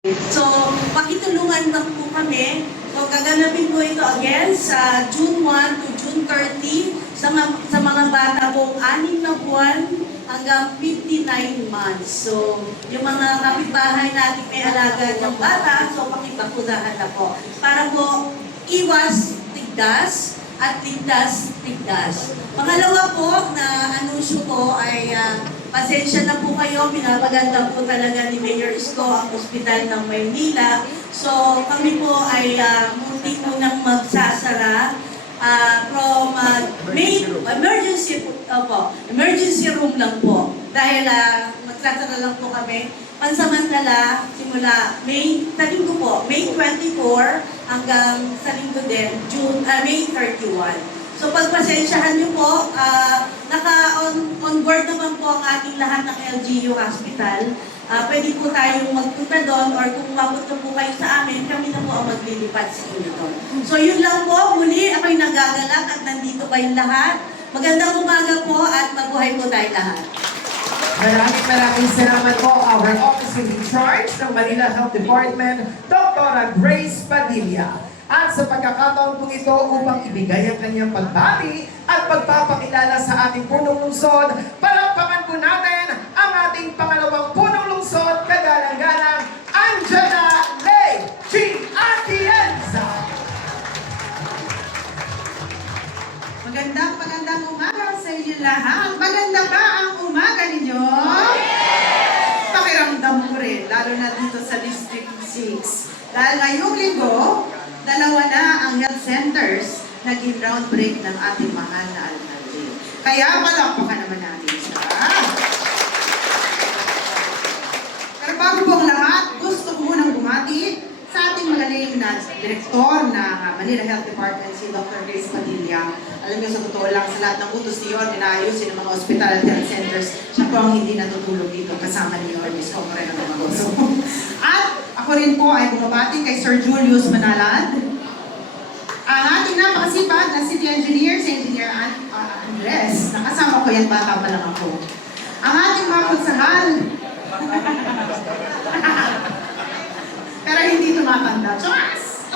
So, pakitulungan lang po kami. So, gaganapin po ito again sa June 1 to June 30 sa mga bata pong 6 na buwan hanggang 59 months. So, yung mga kapitbahay natin may alaga ng bata, so pakipakudahan na po. Para po iwas tigdas at tigdas. Pangalawa po na anunsyo ko ay pasensya na po kayo, pinapaganda po talaga ni Mayor Isko ang ospital ng Maynila. So kami po ay munti po nang magsasara from emergency room lang po. Dahil magsasara lang po kami. Pansamantala, simula sa linggo po, May 24 hanggang sa linggo din, May 31. So pagpasensyahan niyo po, on board naman po ang ating lahat ng LGU Hospital. Pwede po tayong magpunta doon or kung mapunta po kayo sa amin, kami na po ang maglilipat sa inyo doon. So yun lang po, muli ako'y nagagalak at nandito kayong lahat. Magandang umaga po at mabuhay po tayo lahat. Maraming salamat po our officer in charge ng Manila Health Department, Dr. Grace Padilla. At sa pagkakataon po ito upang ibigay ang kanyang pagbati at pagpapakilala sa ating punong lungsod, palakpakan po natin ang ating pangalawang punong lungsod, kagalang-galang Angela Lei G. Atienza. Magandang umaga sa inyo lahat. Maganda ba ang umaga ninyo? Pakiramdam ko rin, lalo na dito sa District 6. Dahil ngayong linggo, 2 na ang health centers na groundbreak ng ating mahal na alkalde. Kaya palakpakan naman natin siya. Pero bago po ang lahat, gusto ko munang bumati sa ating magaling na direktor ng Manila Health Department, si Dr. Grace Padilla. Alam niyo, sa totoo lang, sa lahat ng utos niyo, inaayusin ng mga hospital at health centers, siya po ang hindi natutulog dito kasama ni Ormis Comore ng mga goso. At ako rin po ay bumabati kay Sir Julius Manalan, ang ating napakasipag na city engineer, si Engineer Andres. Nakasama ko yan, bata pa lang ako. Ang ating mga kunsahal, pero hindi tumatanda. Chas!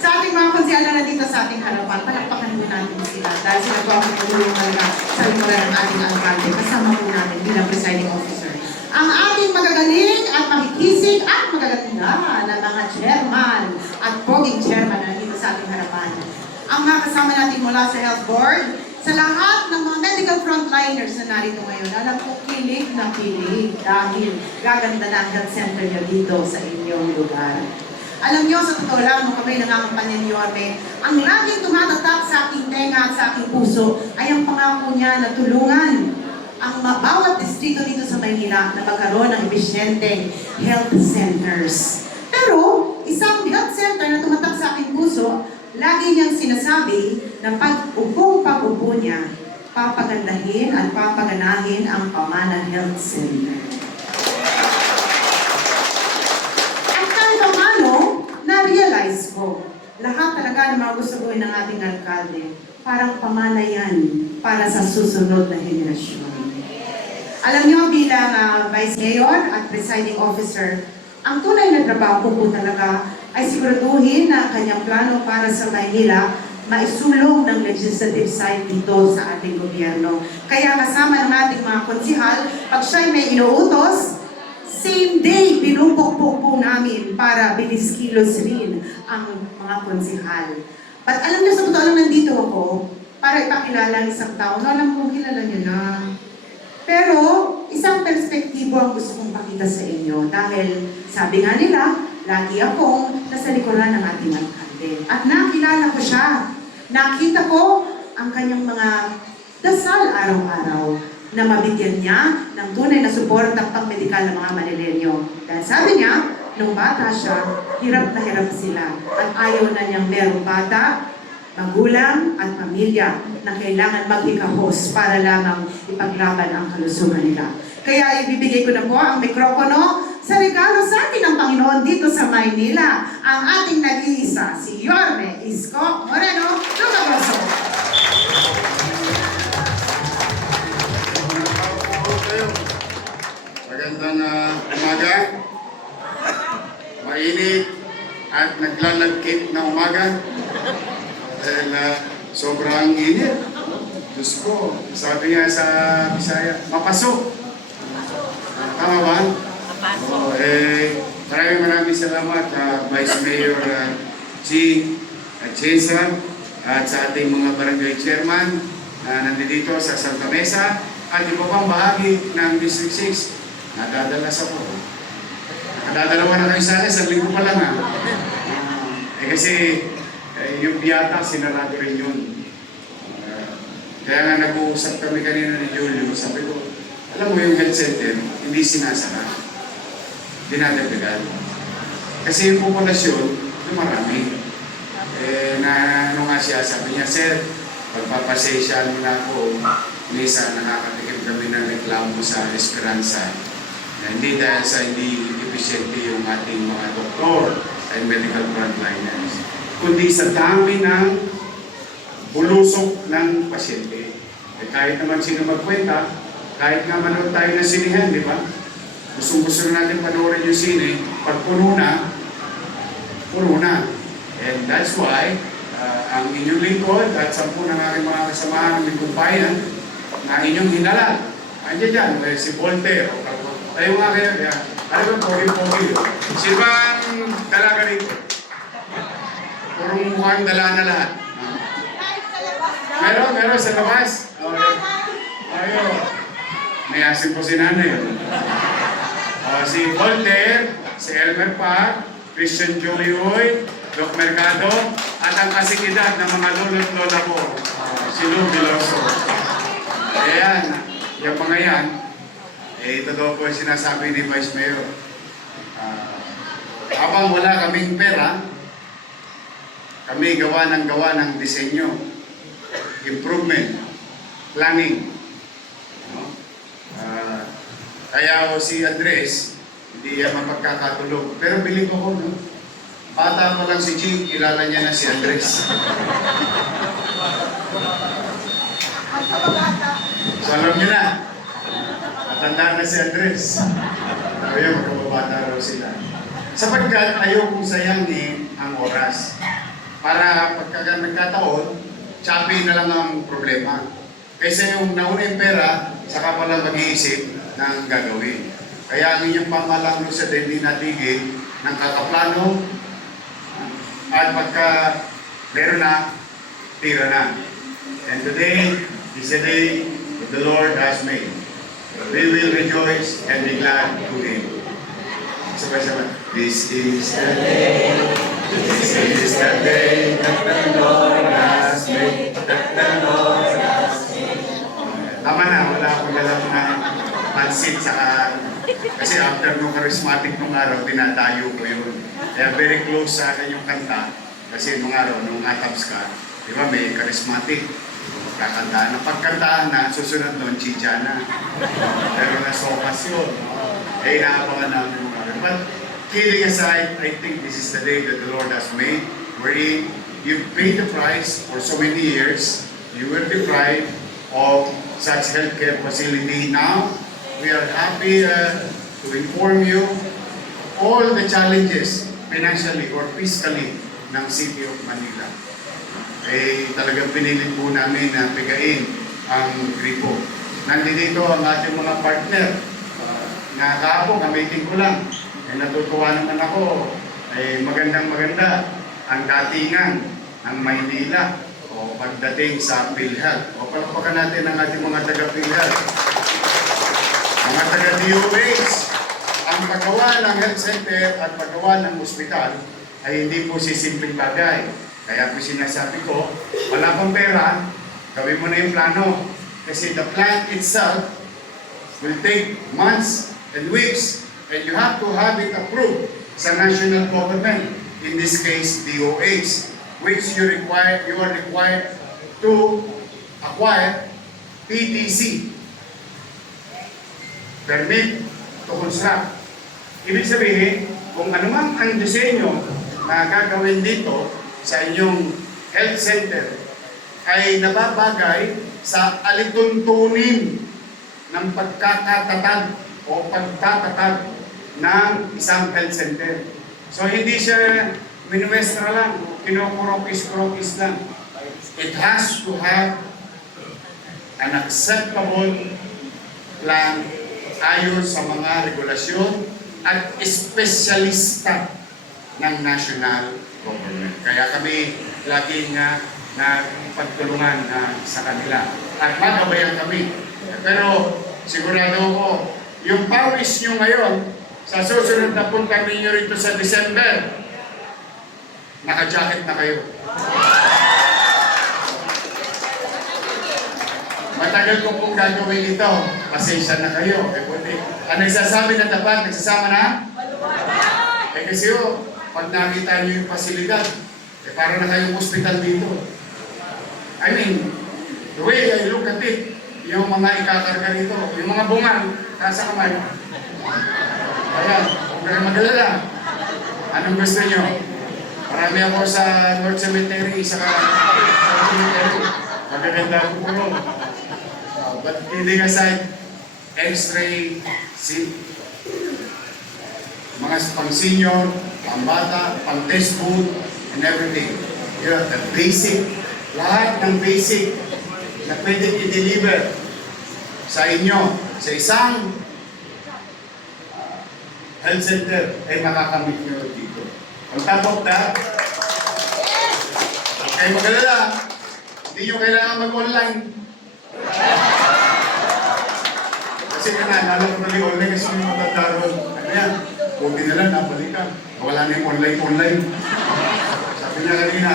Sa ating mga konsehal na nandito sa ating harapan, palakpakan po natin sila dahil sila po ang pinagulong talaga sa likuran ng ating alkalde. Kasama po natin bilang presiding officer. Ang ating magagaling at makikisig at magaganda na mga chairman at poging chairman na nandito sa ating harapan. Ang mga kasama natin mula sa health board, sa lahat ng mga medical frontliners na narito ngayon, alam ko kilig na kilig dahil gaganda na ang health center niyo dito sa inyong lugar. Alam niyo, sa totoo lang, nung kami nangangampanya ni Yorme, ang laging tumatatak sa aking tenga at sa aking puso ay ang pangako niya na tulungan ang bawat distrito dito sa Maynila na magkaroon ng ebisyenteng health centers. Pero, isang health center na tumatak sa aking puso, lagi niyang sinasabi na pag-upo niya, papagandahin at papaganahin ang Pamana Health Center. At kahit paano, na-realize ko, lahat talaga ng mga gusto gawin ng ating alkalde, parang pamana yan para sa susunod na henerasyon. Alam niyo, bilang Vice Mayor at Presiding Officer, ang tunay na trabaho po talaga ay siguraduhin na ang kanyang plano para sa Maynila maisulong ng legislative side dito sa ating gobyerno. Kaya kasama ng ating mga konsihal, pag siya'y may inuutos, same day, pinupukpok po namin para bilis kilos rin ang mga konsihal. But alam niyo, sa totoo lang nandito ako para ipakilala ang isang tao. No, alam ko, kilala niyo na. Pero, isang perspektibo ang gusto kong pakita sa inyo dahil sabi nga nila, lagi akong nasa likuran ng ating alkalde. At nakilala ko siya. Nakita ko ang kanyang mga dasal araw-araw na mabigyan niya ng tunay na suportang pang-medikal ng mga Manileño. Dahil sabi niya, nung bata siya, hirap na hirap sila. At ayaw na niyang merong bata, magulang at pamilya na kailangan maghikahos para lamang ipaglaban ang kalusugan nila. Kaya ibibigay ko na po ang mikropono sa regalo sa atin ng Panginoon dito sa Maynila, ang ating nag-iisa, si Yorme Isko Moreno Lumagoso. Magandang umaga. mainit at naglalagkit na umaga. Dahil sobrang init. Diyos ko, sabi nga sa Bisaya, mapasok. Tama ba? Oo, maraming salamat Vice Mayor G. Jason at sa ating mga barangay chairman na nandito sa Santa Mesa at iba pang bahagi ng District 6. Nadadalas ako. Nakadadalawa na kayo sa akin, sa linggo pa lang ha. Kasi yung biyata, sinarado rin yun. Kaya nga nag-uusap kami kanina ni Julio, sabi ko, alam mo yung health center, hindi sinasara. Dinadagdagan. Kasi yung populasyon, marami. Ano nga siya, sabi niya, Sir, pagpapasesyal mo na ako, minsan nakakatikim kami ng reklamo sa Esperanza na hindi dahil sa hindi efficiente yung ating mga doktor and medical frontliners, kundi sa dami ng bulusok ng pasyente. Kahit naman sino magkwenta, kahit nga manood tayo ng sinihan, di ba? Gusto natin panoorin yung sine, pag puno na, puno na. And that's why, ang inyong lingkod at 10 ng aking mga kasamahan ng lingkod bayan na inyong hinala. Andiyan dyan, si Voltaire. Tayo nga kayo, ano ba, pogi-pogi. Sino bang dalaga rito? Purong mukhang dala na lahat. Meron sa labas. Okay. Ayun. May asin po si nanay. Si Voltaire, si Elmer Park, Christian Julioy, Doc Mercado, at ang kasikidad ng mga lolo't lola ko, si Lou Veloso. Ayan, yung mga yan, ito daw po yung sinasabi ni Vice Mayor. Habang wala kaming pera, kami gawa ng disenyo, improvement, planning. No? Kaya si Andres, hindi yan mapagkakatulog. Pero bilib ako, no? Bata pa lang si Jing, kilala niya na si Andres. So alam niyo na, matanda na si Andres. Kaya magkababata raw sila. Sapagkat ayaw kong sayangin ang oras. Para pagka nagkataon, choppy na lang ang problema. Kaysa yung nauna yung pera, saka pala mag-iisip ng gagawin. Kaya ang inyong pamalang sa hindi natigil ng kakaplano, at pagka meron na, tira na. And today is the day that the Lord has made. We will rejoice and be glad to Him. Sabay-sabay. This is the day that the Lord has made. Tama na, wala akong alam na pansit sa kasi after nung charismatic nung araw, tinatayo ko yun. Kaya very close sa akin yung kanta. Kasi nung araw, nung atabs ka, di ba may charismatic. Kakantahan na pagkantahan na, susunod nun, chicha na. Pero nasokas yun. Inaabangan namin yung araw. But kidding aside, I think this is the day that the Lord has made, wherein you paid the price for so many years. You were deprived of such healthcare facility. Now, we are happy to inform you all the challenges financially or fiscally ng City of Manila. Talagang pinilit po namin na pigain ang gripo. Nandito ang ating mga partner. Nakakapo, kamiting ko lang. Natutuwa naman ako. Magandang-maganda ang datingan ng Maynila o pagdating sa PhilHealth. O palakpakan natin ang ating mga taga-PhilHealth. Mga taga-DOH, ang paggawa ng health center at paggawa ng ospital ay hindi po sisimpleng bagay. Kaya po sinasabi ko, wala pang pera, gawin mo na yung plano. Kasi the plan itself will take months and weeks and you have to have it approved sa national government. In this case, DOH, which you are required to acquire PTC. Permit to construct. Ibig sabihin, kung anumang ang disenyo na gagawin dito sa inyong health center ay nababagay sa alituntunin ng pagkakatatag o pagtatatag ng isang health center. So hindi siya minuestra lang, kinukurokis-kurokis lang. It has to have an acceptable plan ayon sa mga regulasyon at espesyalista ng national government. Kaya kami laging nagpagtulungan sa kanila at magabayan kami. Pero sigurado ko, yung pawis nyo ngayon, sa susunod na punta ninyo rito sa December, naka-jacket na kayo. Matagal ko pong gagawin ito. Pasensya na kayo. Ang nagsasabi na dapat, nagsasama na? Kasi pag nakita niyo yung pasilidad, para na kayong hospital dito. I mean, the way I look at it, yung mga ikakarga rito, yung mga bungang, nasa kamay. Ayan, huwag kayo magalala. Anong gusto nyo? Marami ako sa North Cemetery, sa cemetery. Magaganda ako po. But kidding aside, X-ray, mga pang-senior, pang-bata, pang-test book, and everything. You know, the basic, lahat ng basic na pwede i-deliver sa inyo, sa isang health center, ay makakamit nyo dito. On top of that, huwag kayo mag-alala, hindi nyo kailangan mag-online. Kasi naalala ko na yung online kasi may matataron. Ano yan? Buti na lang, nabalikan. Wala na yung online. Sabi niya kanina,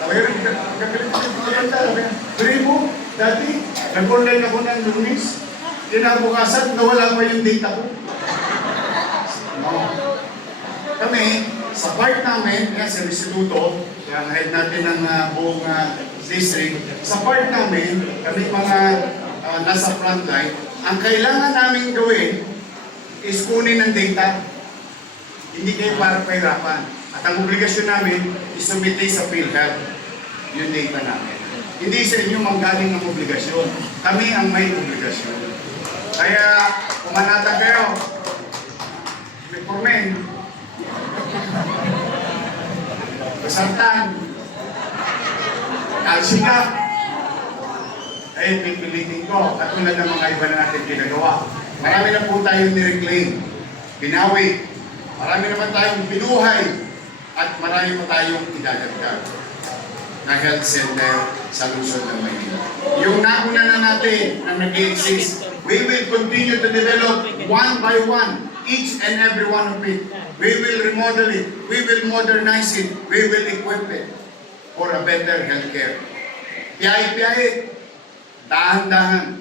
talaga rin, kapilit ko yung matataron. Pero mo, dati, nag-online ako ng Lunis, kinabukasan, nawala pa yung data ko. No. Kami, sa part namin, yan, sa instituto, yung head natin ng buong district, sa part namin, kami mga nasa frontline, ang kailangan namin gawin is kunin ng data. Hindi kayo para pahirapan. At ang obligasyon namin is sumite sa PhilHealth yung data namin. Hindi sa inyo manggaling ng obligasyon. Kami ang may obligasyon. Kaya, pumanatag kayo. Reformen. Basartan. Kalsika. Ay, pipilitin ko. Katulad ng mga iba na natin ginagawa. Marami na po tayong nireclaim. Binawi. Marami naman tayong binuhay. At marami pa tayong idadagdag na health center sa lungsod ng Maynila. Yung nauna na natin na nag-exist, we will continue to develop one by one, each and every one of it. We will remodel it. We will modernize it. We will equip it for a better healthcare. Piyahe-piyahe. Dahan-dahan,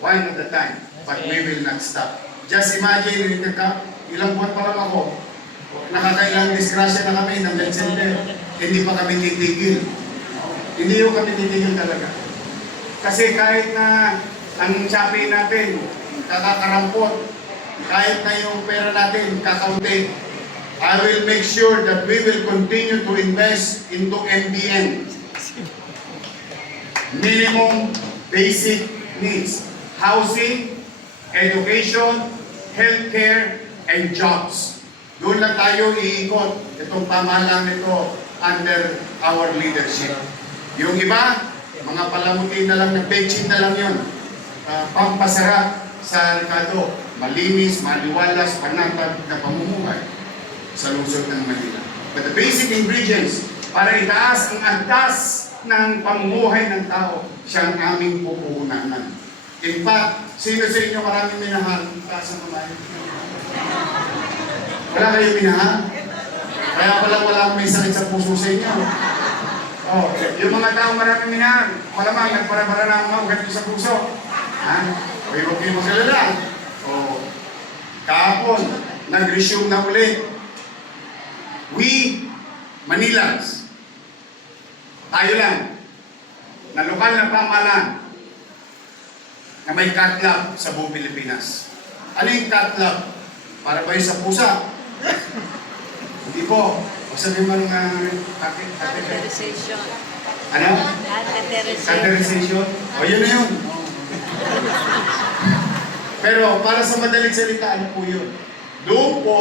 one at a time, but we will not stop. Just imagine, ilang buwan pa lang ako, nakakailang disgrasya na kami ng health center, hindi pa kami titigil. Hindi yung kami titigil talaga. Kasi kahit na ang sabi natin, kakakarampot, kahit na yung pera natin, kakaunti, I will make sure that we will continue to invest into MBN. Minimum basic needs, housing, education, healthcare, and jobs. Doon lang tayo iikot itong pamahalaan nito under our leadership. Yung iba, mga palamuti na lang, nag-benching na lang yun. Pampasarap sa Ricardo, malinis, maliwalas, panatag na pamumuhay sa lungsod ng Manila. But the basic ingredients para itaas ang antas ng pamumuhay ng tao, siyang aming pupuhunanan. In fact, sino sa inyo maraming minahal? Taas ang kamay. Wala kayo minahal? Kaya pala wala may sakit sa puso sa inyo. Oh, yung mga tao maraming minahal, malamang nagpara-para na ang mga ugat sa puso. Ha? Huwag kayo mag-alala. Oh, kahapon, nag-resume na ulit. We, Manilans, tayo lang, na lokal na pamahalaan na may cat lab sa buong Pilipinas. Ano yung cat lab? Para ba yung sa pusa? Hindi po. O sabihin mo ng Catheterization. ano? Catheterization? O yun na yun. Pero para sa madaling salita, ano po yun? Doon po,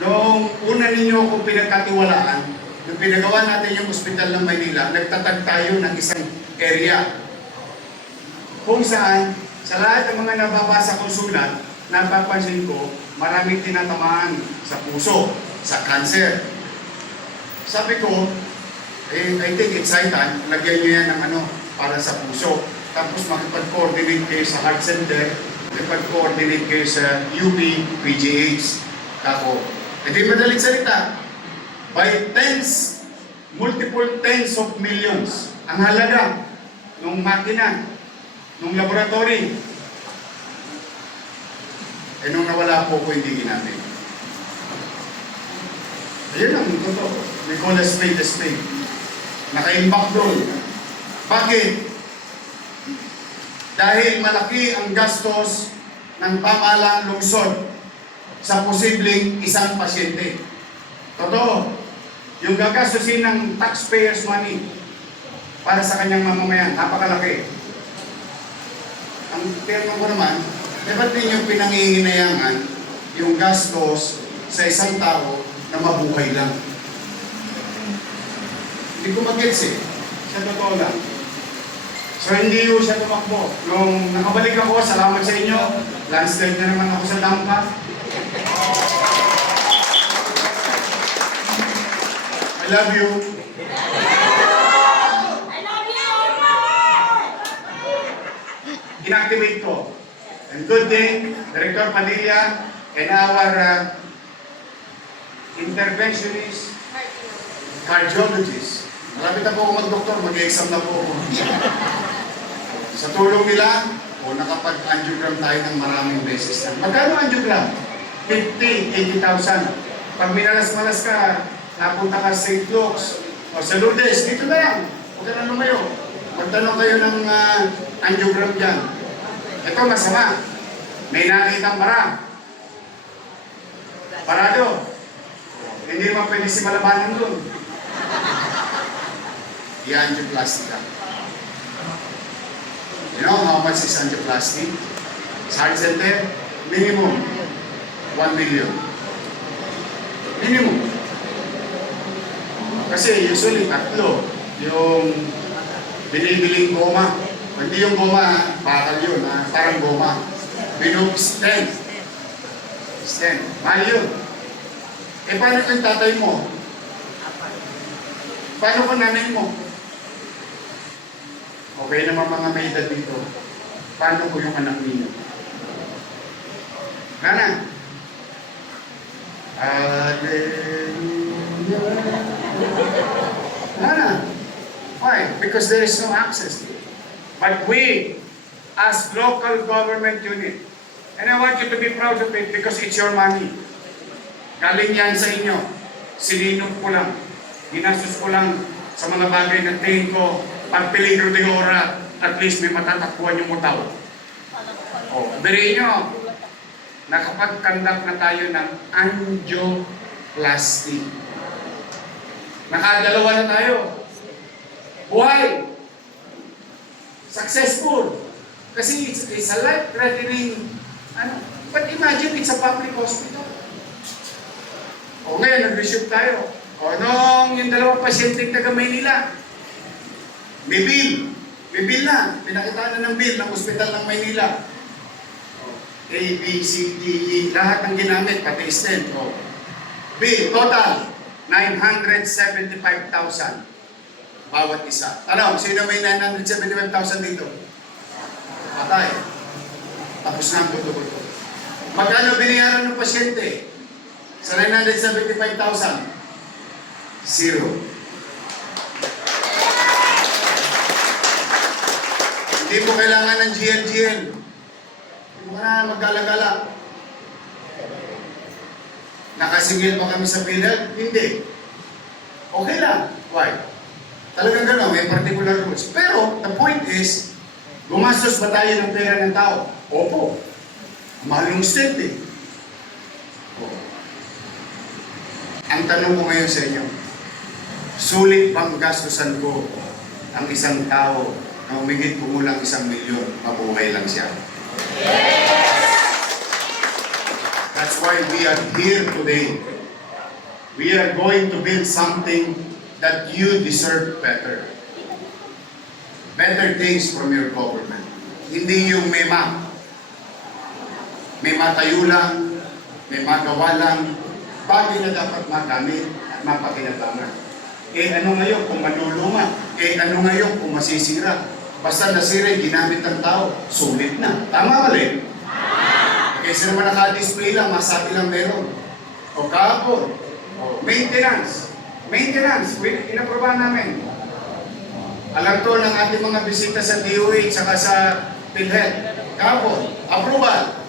noong una na ninyo kung pinagkatiwalaan, nung pinagawa natin yung ospital ng Maynila, nagtatag tayo ng isang area kung saan sa lahat ng mga nababasa kong sulat, napapansin ko, maraming tinatamaan sa puso, sa cancer. Sabi ko, I think it's high time, lagyan nyo yan ng para sa puso. Tapos makipag-coordinate kayo sa heart center, makipag-coordinate kayo sa UP, PGH, Kako. Hindi madaling salita. By tens, multiple tens of millions, ang halaga ng makina, ng laboratory. Nung nawala po ko, hindi ginamit. Ayun ang totoo. We call a spade a spade. Naka-impact doon. Bakit? Dahil malaki ang gastos ng pamahalang lungsod sa posibleng isang pasyente. Totoo. Yung gagastusin ng taxpayers' money para sa kanyang mamamayan, napakalaki. Ang termo ko naman, dapat ninyo pinangihinayangan yung gastos sa isang tao na mabuhay lang. Hindi ko mag-gets eh. Sa totoo lang. So hindi ko siya tumakbo. Nung nakabalik ako, salamat sa inyo. Landslide na naman ako sa dampa. I love you. Inactivate ko. And good day, Director Padilla and our interventionist, cardiologist. Malapit na po ako mag-doktor, mag-exam na po ako. Sa tulong nila, nakapag-angiogram tayo ng maraming beses na. Magkano angiogram? 50, 80,000. Pag minalas-malas ka, napunta ka sa St. Luke's o sa Lourdes, dito na yan. Huwag ka na lumayo. Magtanong kayo ng angiogram dyan. Ito masama. May nakitang para. Parado. Hindi naman pwede si malabanan doon. I-angioplasty ka. You know how much is angioplasty? Sa heart center, minimum 1 million. Minimum. Kasi usually tatlo yung binibiling goma. Hindi yung goma, bakal yun, parang goma. Binog stent. Stent. Mahal yun. Eh, paano kung tatay mo? Paano kung nanay mo? Okay naman mga may edad dito. Paano ko yung anak ninyo? Nana? Nana? Why? Because there is no access. But we, as local government unit, and I want you to be proud of it because it's your money. Galing yan sa inyo. Sininok ko lang. Ginastos ko lang sa mga bagay na tingin ko, pag peligro de ora, at least may matatakbuhan yung mutaw. Beriin nyo, nakapag-conduct na tayo ng angioplasty. Nakadalawa na tayo. Buhay! Successful! Kasi it's a life-threatening, but imagine it's a public hospital. Ngayon, nag-resume tayo. Nung yung dalawang pasyente taga Maynila, may bill. May bill na. Pinakita na ng bill ng ospital ng Maynila. A, B, C, D, E, lahat ng ginamit, pati stent. Bill, total, 975,000. Bawat isa. Tanong, sino may 975,000 dito? Patay. Tapos na ang buto-buto. Magkano binayaran ng pasyente? Sa 975,000? Zero. Hindi mo kailangan ng GLGL. Hindi mo na mag-alagala. Nakasingil pa kami sa PhilHealth? Hindi. Okay lang. Why? Talagang gano'n, may particular rules. Pero, the point is, gumastos ba tayo ng pera ng tao? Opo. Mahal yung stent eh. Ang tanong ko ngayon sa inyo, sulit bang gastusan ko ang isang tao na humigit kumulang 1 milyon, mabuhay lang siya? Yes! That's why we are here today. We are going to build something that you deserve better. Better things from your government. Hindi yung may matayo lang, may magawa lang, bagay na dapat magamit at mapakinabangan. Ano ngayon kung manulungan? Ano ngayon kung masisira? Basta nasira, ginamit ng tao, sulit na. Tama mali? Kaysa naman naka-display lang, masabi lang meron. O kahapon, maintenance. Maintenance, inaprobahan namin. Alam to ng ating mga bisita sa DOH saka sa PhilHealth. Kahapon, approval.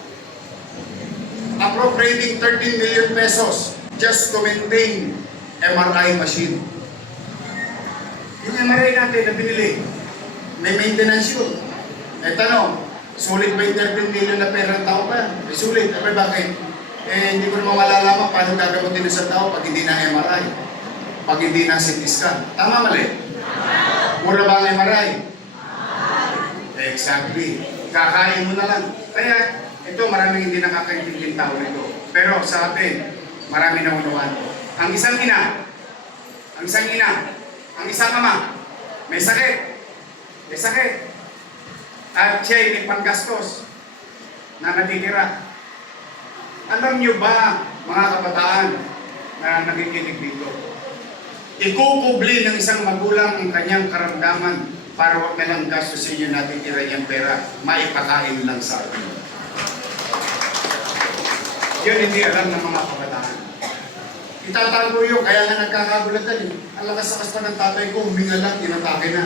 Appropriating 13 million pesos just to maintain MRI machine. Yung MRI natin na binili, may maintenance yun. Tanong, sulit ba yung 13 million na pera ng tao pa? Sulit. Bakit? Hindi ko naman malalaman paano gagamutin ng isang tao pag hindi na MRI. Pag hindi na CT scan. Tama mali? Mura ba ang MRI? Exactly. Kakain mo na lang. Kaya, ito maraming hindi nakakaintinding tao nito. Pero sa atin, marami na unawaan. Ang isang ina, ang isang ama, may sakit. At siya'y may panggastos na natitira. Alam niyo ba, mga kabataan na nakikinig dito, ikukubli ng isang magulang ang kanyang karamdaman para huwag na lang gastusin yung natitira niyang pera, maipakain lang sa atin. Yun hindi alam ng mga kabataan. Itatago yun, kaya nga nagkakagulatan eh. Ang lakas-lakas pa ng tatay ko, huminga lang, inatake na.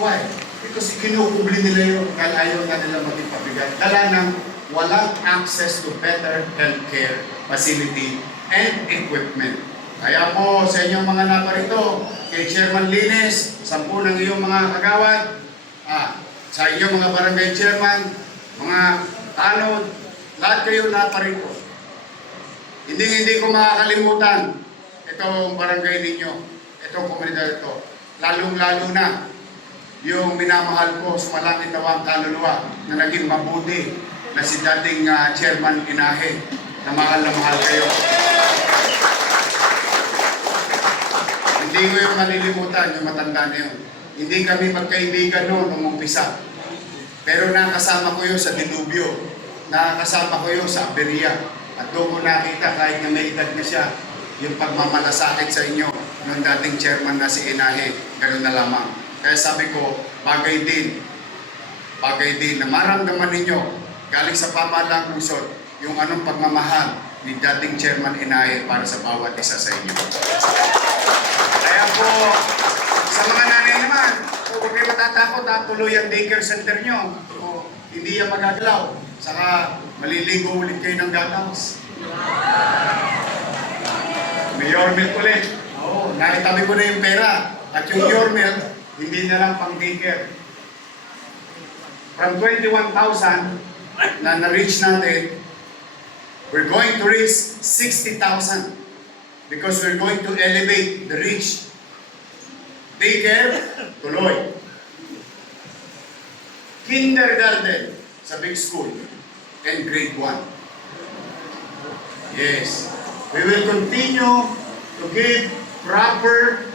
Why? Because kinukubli nila yun, dahil ayaw na nila maging pabigat. Dala ng walang access to better healthcare facility and equipment. Kaya po sa inyong mga naparito, kay Chairman Lines, 10 ng iyong mga kagawad, sa inyong mga barangay chairman, mga tanod, lahat kayo naparito. Hindi ko makakalimutan itong barangay ninyo, itong komunidad ito. Lalong-lalo na yung minamahal ko sa malapit na wang kaluluwa na naging mabuti na si dating Chairman Inahe na mahal kayo. Hindi ko yung malilimutan, yung matanda na yun. Hindi kami magkaibigan noon nung umpisa. Pero nakasama ko yun sa Dilubyo. Nakasama ko yun sa Aberia. At doon ko nakita kahit na may edad na siya, yung pagmamalasakit sa inyo nung dating chairman na si Inahe, ganoon na lamang. Kaya sabi ko, bagay din na maramdaman ninyo galing sa pamahalang lungsod yung anong pagmamahal ni dating Chairman Inahe para sa bawat isa sa inyo. Kaya po, sa mga nanay naman, huwag kayo matatakot tuloy ang daycare center nyo. Hindi yan magagalaw. Saka maliligo ulit kayo ng gatams. May Yormil ulit. Nakitabi ko na yung pera. At yung Yormil, hindi na lang pang daycare. From 21,000 na na-reach natin, we're going to reach 60,000 because we're going to elevate the reach. Daycare, tuloy. Kindergarten sa big school and grade 1. Yes. We will continue to give proper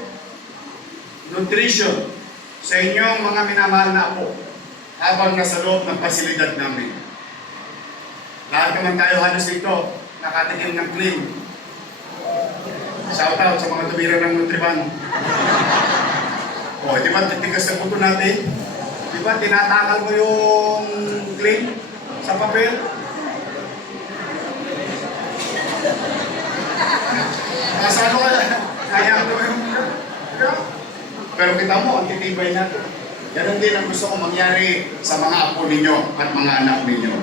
nutrition sa inyong mga minamahal na apo habang nasa loob ng pasilidad namin. Lahat naman tayo halos dito nakatikim ng clean. Shout out sa mga tumira ng Nutriban. Di ba titigas na puto natin? Di ba tinatakal mo yung clean sa papel? Masano ka na? Kaya ko yung... Pero kita mo, ang titibay natin. Ganun din ang gusto ko mangyari sa mga apo ninyo at mga anak ninyo.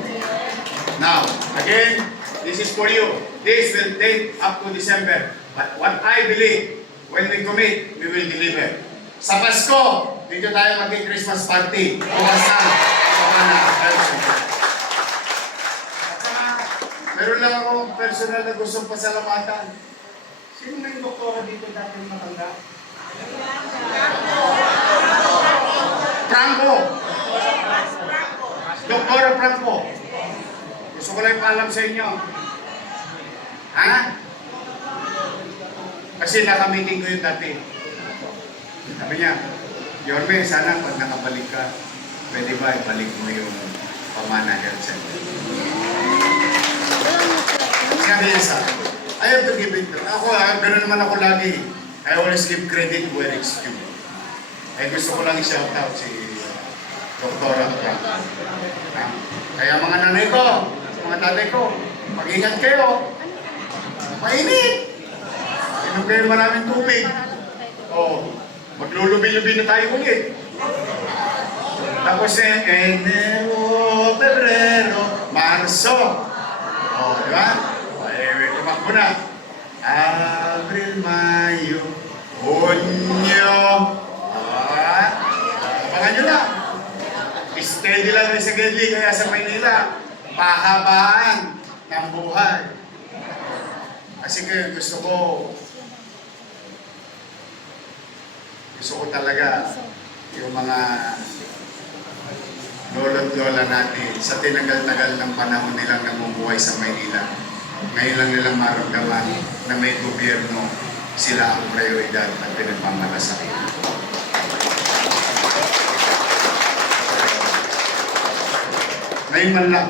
Now, again, this is for you. This will take up to December. But what I believe, when we commit, we will deliver. Sa Pasko, dito tayo mag-Christmas party. Basta, sa mga meron lang akong personal na gustong pasalamatan. Sino na yung doktora dito dati matanda? Franco. Doktora Franco. Gusto ko lang ipaalam sa inyo. Ha? Kasi nakamiting ko yun dati. Sabi niya, Yorme, sana pag nakabalik ka, pwede ba ibalik mo yung Pamana Health Center? Sabi niya sa akin, I have to give it. Ako, gano'n naman ako lagi. I always give credit where it's due. Ay gusto ko lang i-shout out si Dr. Frank. Kaya mga nanay ko, mga tatay ko, mag-ingat kayo. Mainit! Inom kayo maraming tubig. O, maglulubi-lubi na tayo ulit. Tapos Enero, Pebrero, Marso. O, di ba? Tumakbo na. Abril, Mayo, Hunyo. Abangan nyo na. Steady lang rin sa Gedli, kaya sa Maynila, pahabaan ng buhay. Kasi kaya gusto ko talaga yung mga lolo't lola natin sa tinagal-tagal ng panahon nilang namumuhay sa Maynila. Ngayon lang nilang maramdaman na may gobyerno sila ang prioridad at pinagmamalasakit. Ngayon man lang,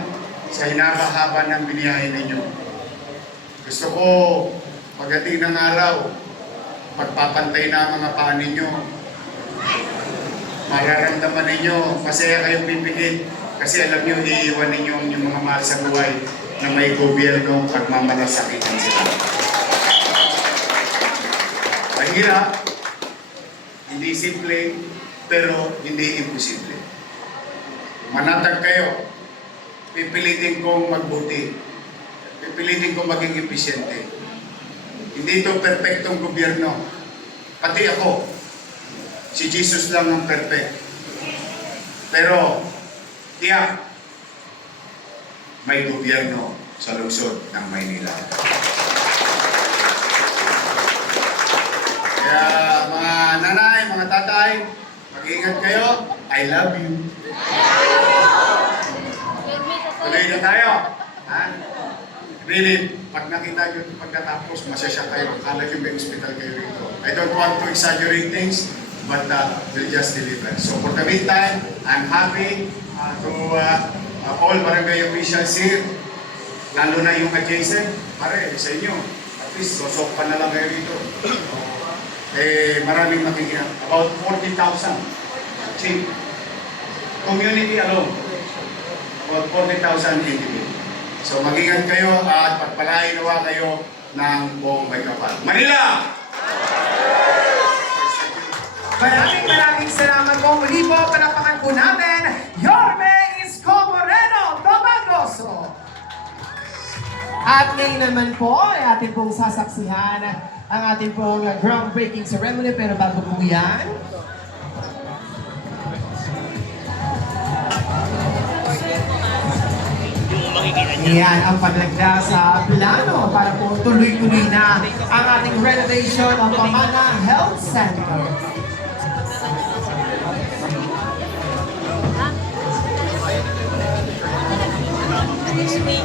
sa hinaba-haba ng biniyahe ninyo, gusto ko, pagdating ng araw, pagpapantay na ang mga paa ninyo, mararamdaman ninyo, masaya kayong pipigit, kasi alam nyo, iiwan ninyo yung mga mahal sa buhay na may gobyerno pagmamalasakitan sila. Mahirap, hindi simple, pero hindi imposible. Manatag kayo, pipilitin kong magbuti, pipilitin kong maging episyente. Hindi ito perfectong gobyerno. Pati ako, si Jesus lang ang perfect. Pero, tiyak, may gobyerno sa lungsod ng Maynila. Kaya mga nanay, mga tatay, mag-ingat kayo. I love you. Tuloy na tayo. Ha? Really, pag nakita nyo pagkatapos, masasya kayo. Akala nyo may hospital kayo rito. I don't want to exaggerate things, but we'll just deliver. So for the meantime, I'm happy to all barangay officials here, lalo na yung adjacent, pare, sa inyo. At least, sosok pa na lang kayo rito. Maraming makikinig. About 40,000. Cheap. Community alone. About 40,000 individuals. So mag-ingat kayo at pagpalain nawa kayo ng buong may kapal. Manila! Maraming salamat po. Muli po, palapakan po natin, Yorme Isko Moreno Domagoso. At ngayon naman po, ay atin pong sasaksihan ang ating pong groundbreaking ceremony. Pero bago po yan, yan ang paglagda sa plano para po tuloy-tuloy na ang ating renovation ng Pamana Health Center. Excuse me.